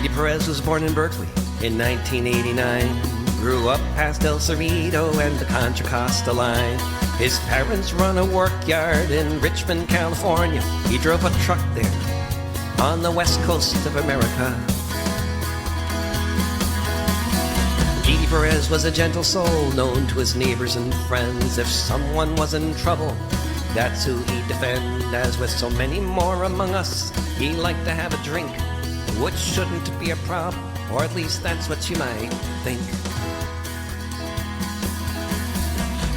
Pedie Perez was born in Berkeley in 1989. Grew up past El Cerrito and the Contra Costa line. His parents run a work yard in Richmond, California. He drove a truck there on the west coast of America. Pedie Perez was a gentle soul, known to his neighbors and friends. If someone was in trouble, that's who he'd defend. As with so many more among us, he liked to have a drink, which shouldn't be a problem, or at least that's what you might think.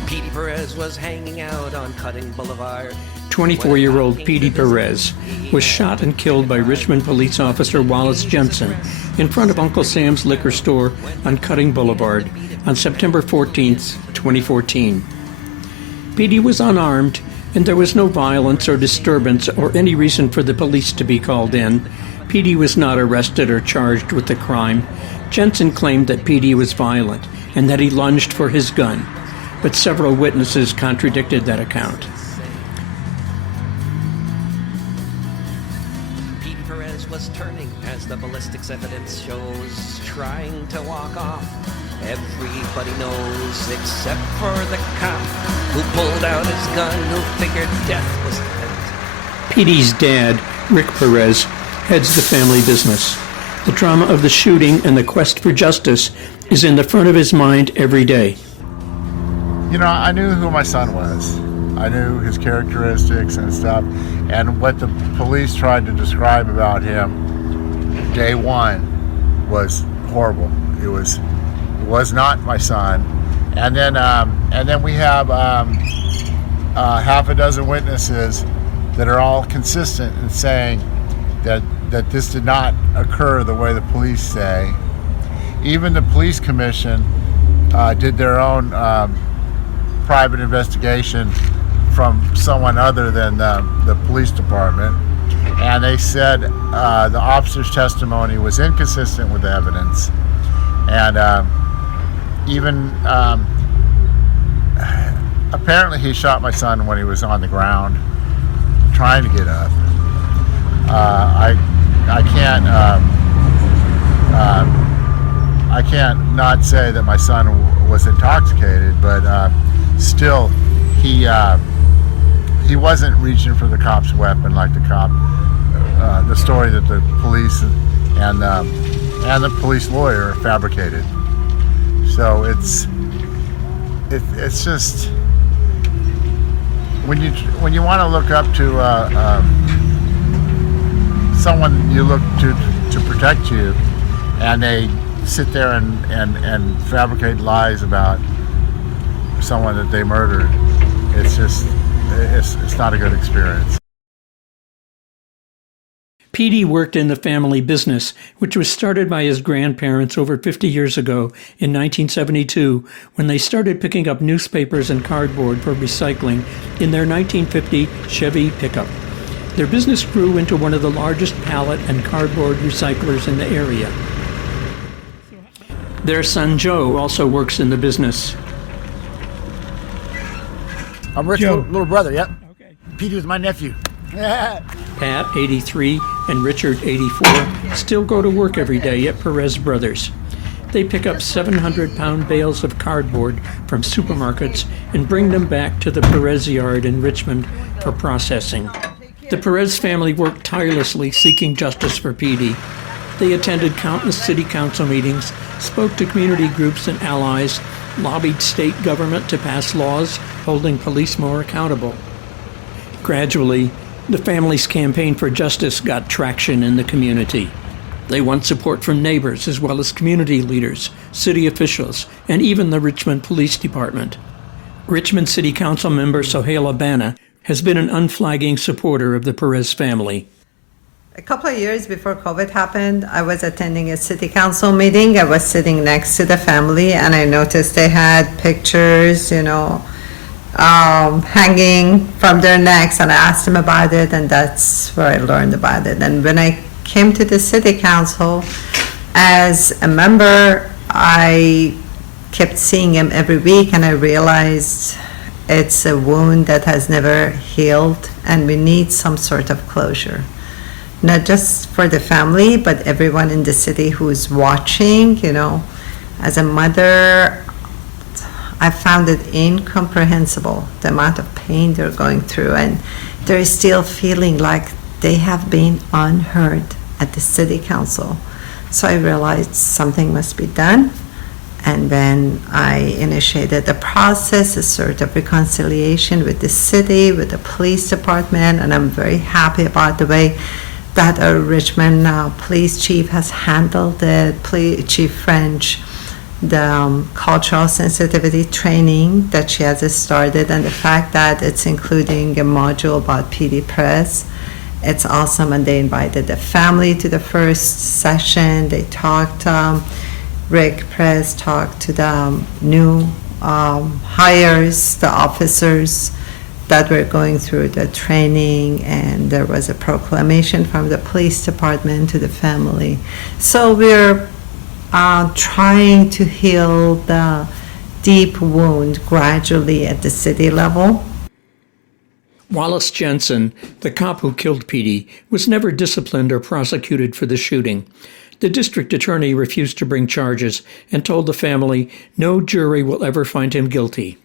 Pedie Perez was hanging out on Cutting Boulevard. 24-year-old Pedie Perez was shot and killed by Richmond police officer Wallace Jensen in front of Uncle Sam's liquor store on Cutting Boulevard on September 14th, 2014. Pedie was unarmed, and there was no violence or disturbance or any reason for the police to be called in. Pedie was not arrested or charged with the crime. Jensen claimed that Pedie was violent and that he lunged for his gun, but several witnesses contradicted that account. Pedie Perez was turning, as the ballistics evidence shows, trying to walk off. Everybody knows, except for the cop who pulled out his gun, who figured death was imminent. Pedie's dad, Rick Perez, heads the family business. The trauma of the shooting and the quest for justice is in the front of his mind every day. You know, I knew who my son was. I knew his characteristics and stuff, and what the police tried to describe about him day one was horrible. It was not my son. And then we have half a dozen witnesses that are all consistent in saying that this did not occur the way the police say. Even the police commission did their own private investigation from someone other than the police department, and they said the officer's testimony was inconsistent with the evidence, and even apparently he shot my son when he was on the ground trying to get up. I can't not say that my son was intoxicated, but still he wasn't reaching for the cop's weapon like the story that the police and the police lawyer fabricated. So it's just when you want to look up to someone you look to protect you, and they sit there and fabricate lies about someone that they murdered, it's not a good experience. Pedie worked in the family business, which was started by his grandparents over 50 years ago in 1972, when they started picking up newspapers and cardboard for recycling in their 1950 Chevy pickup. Their business grew into one of the largest pallet and cardboard recyclers in the area. Their son Joe also works in the business. I'm Rick's little brother, yep. Okay. Pedie was my nephew. Pat, 83, and Richard, 84, still go to work every day at Perez Brothers. They pick up 700-pound bales of cardboard from supermarkets and bring them back to the Perez yard in Richmond for processing. The Perez family worked tirelessly seeking justice for Pedie. They attended countless city council meetings, spoke to community groups and allies, lobbied state government to pass laws holding police more accountable. Gradually, the family's campaign for justice got traction in the community. They won support from neighbors as well as community leaders, city officials, and even the Richmond Police Department. Richmond City Council member Sohail Abana has been an unflagging supporter of the Perez family. A couple of years before COVID happened, I was attending a city council meeting. I was sitting next to the family, and I noticed they had pictures, hanging from their necks, and I asked them about it, and that's where I learned about it. And when I came to the city council as a member, I kept seeing him every week, and I realized it's a wound that has never healed, and we need some sort of closure. not just for the family, but everyone in the city who's watching, As a mother, I found it incomprehensible, the amount of pain they're going through, and they're still feeling like they have been unheard at the city council. So I realized something must be done, and then I initiated the process, a sort of reconciliation with the city, with the police department, and I'm very happy about the way that our Richmond police chief has handled it, Chief French, the cultural sensitivity training that she has started, and the fact that it's including a module about Pedie Perez. It's awesome, and they invited the family to the first session. They talked, Rick Perez talked to the new hires, the officers that were going through the training, and there was a proclamation from the police department to the family. So we're trying to heal the deep wound gradually at the city level. Wallace Jensen, the cop who killed Pedie, was never disciplined or prosecuted for the shooting. The district attorney refused to bring charges and told the family no jury will ever find him guilty.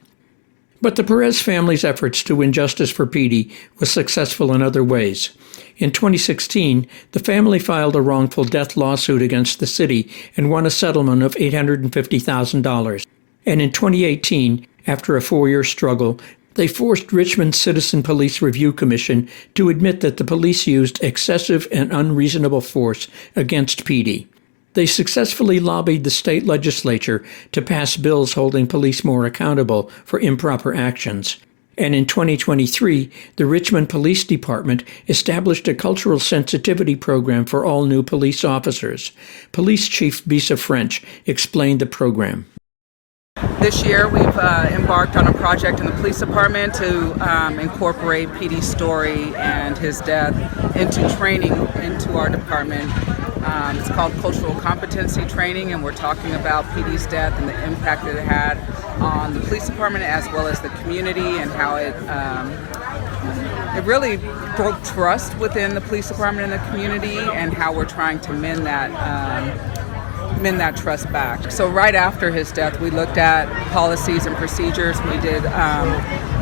But the Perez family's efforts to win justice for Pedie was successful in other ways. In 2016, the family filed a wrongful death lawsuit against the city and won a settlement of $850,000. And in 2018, after a 4-year struggle, they forced Richmond Citizen Police Review Commission to admit that the police used excessive and unreasonable force against Pedie. They successfully lobbied the state legislature to pass bills holding police more accountable for improper actions. And in 2023, the Richmond Police Department established a cultural sensitivity program for all new police officers. Police Chief Bisa French explained the program. This year we've embarked on a project in the police department to incorporate Pedie's story and his death into training into our department. It's called Cultural Competency Training, and we're talking about Pedie's death and the impact that it had on the police department as well as the community, and how it really broke trust within the police department and the community, and how we're trying to mend that trust back. So right after his death, we looked at policies and procedures. We did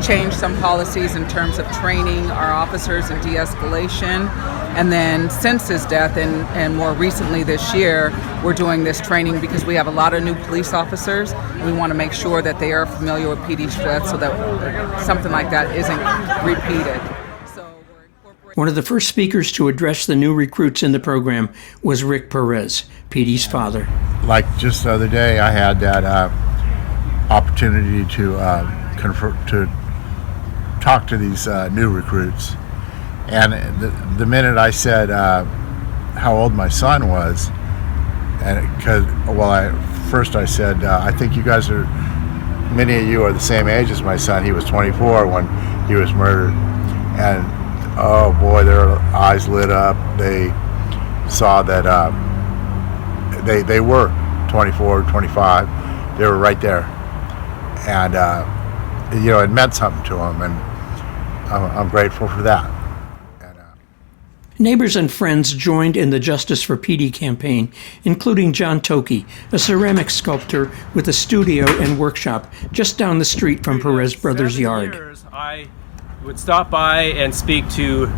change some policies in terms of training our officers in de-escalation. And then since his death and more recently this year, we're doing this training because we have a lot of new police officers. We want to make sure that they are familiar with Pedie's death so that something like that isn't repeated. One of the first speakers to address the new recruits in the program was Rick Perez, Pedie's father. Like just the other day, I had that opportunity to talk to these new recruits. And the minute I said how old my son was, and first I said, I think you guys many of you are the same age as my son. He was 24 when he was murdered. And oh boy, their eyes lit up. They saw that they were 24, 25. They were right there. And, it meant something to them, and I'm grateful for that. Neighbors and friends joined in the Justice for Pedie campaign, including John Toki, a ceramic sculptor with a studio and workshop just down the street from Perez Brothers' yard. I would stop by and speak to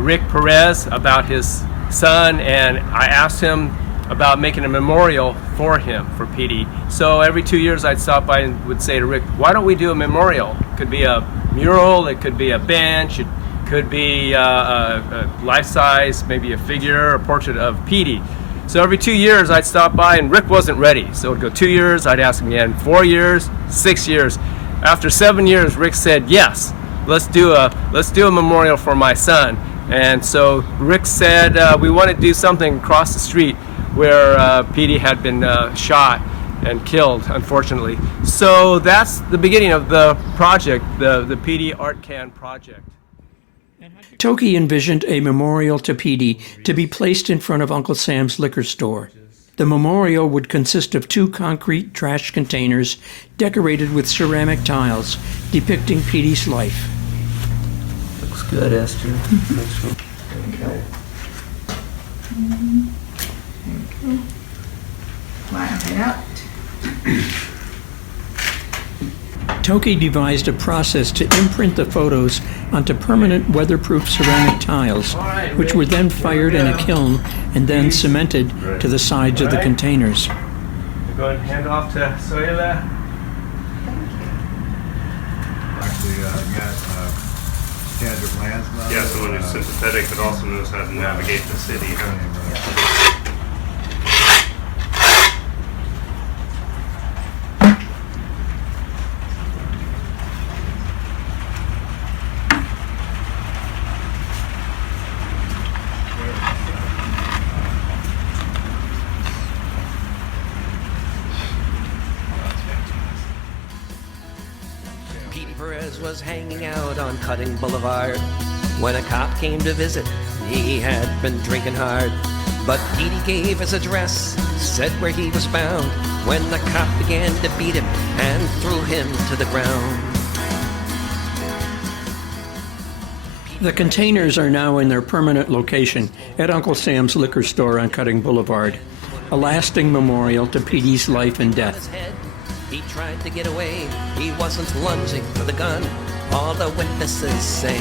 Rick Perez about his son, and I asked him about making a memorial for him, for Pedie. So every 2 years I'd stop by and would say to Rick, why don't we do a memorial? It could be a mural, it could be a bench, it could be a life-size, maybe a figure, a portrait of Pedie. So every 2 years I'd stop by, and Rick wasn't ready. So it'd go 2 years, I'd ask him again, 4 years, 6 years. After 7 years, Rick said, yes, let's do a memorial for my son. And so Rick said, we want to do something across the street where Pedie had been shot and killed, unfortunately. So that's the beginning of the project, the Pedie Art Can project. Toki envisioned a memorial to Pedie to be placed in front of Uncle Sam's liquor store. The memorial would consist of 2 concrete trash containers decorated with ceramic tiles depicting Pedie's life. Looks good, Esther. Okay. Line it out. Toki devised a process to imprint the photos onto permanent weatherproof ceramic tiles, which were then fired in a kiln and then cemented to the sides of the containers. Go ahead and hand off to Soyla. Actually, standard plans. Yeah, someone who's sympathetic but also knows how to navigate the city. Pedie Perez was hanging out on Cutting Boulevard when a cop came to visit. He had been drinking hard, but Pedie gave his address, said where he was bound, when the cop began to beat him and threw him to the ground. The containers are now in their permanent location at Uncle Sam's liquor store on Cutting Boulevard, a lasting memorial to Pedie's life and death. He tried to get away, he wasn't lunging for the gun, all the witnesses say.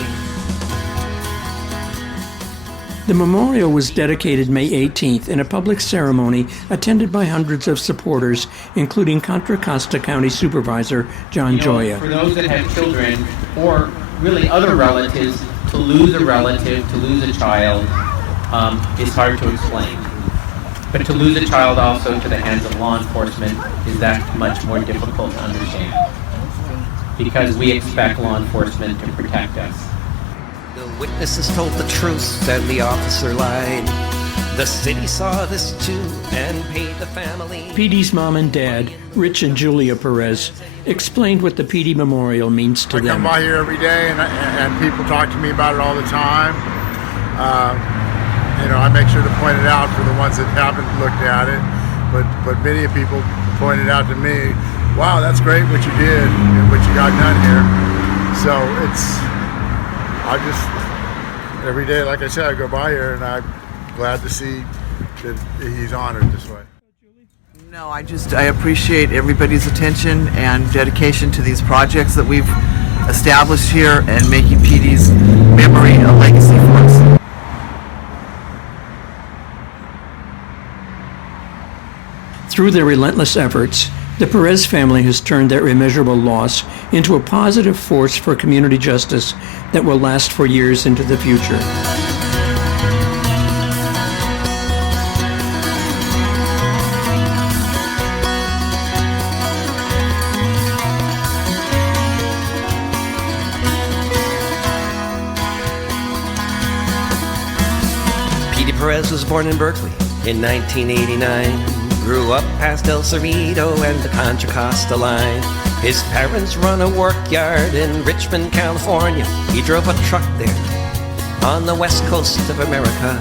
The memorial was dedicated May 18th in a public ceremony attended by hundreds of supporters, including Contra Costa County Supervisor John Gioia. For those that have children or really other relatives, to lose a relative, to lose a child, is hard to explain. But to lose a child also to the hands of law enforcement is that much more difficult to understand, because we expect law enforcement to protect us. The witnesses told the truth and the officer lied. The city saw this too and paid the family. Pedie's mom and dad, Rich and Julia Perez, explained what the Pedie Memorial means to I them. come by here every day, and people talk to me about it all the time. I make sure to point it out for the ones that haven't looked at it, but many people pointed out to me, wow, that's great what you did and what you got done here. So I just, every day, like I said, I go by here and I'm glad to see that he's honored this way. No, I appreciate everybody's attention and dedication to these projects that we've established here and making Pedie's memory a legacy for us. Through their relentless efforts, the Perez family has turned their immeasurable loss into a positive force for community justice that will last for years into the future. Pedie Perez was born in Berkeley in 1989. Grew up past El Cerrito and the Contra Costa line. His parents run a work yard in Richmond, California. He drove a truck there on the west coast of America.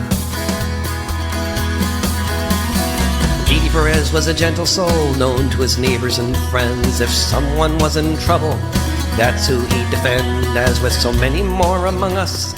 Pedie Perez was a gentle soul, known to his neighbors and friends. If someone was in trouble, that's who he'd defend. As with so many more among us,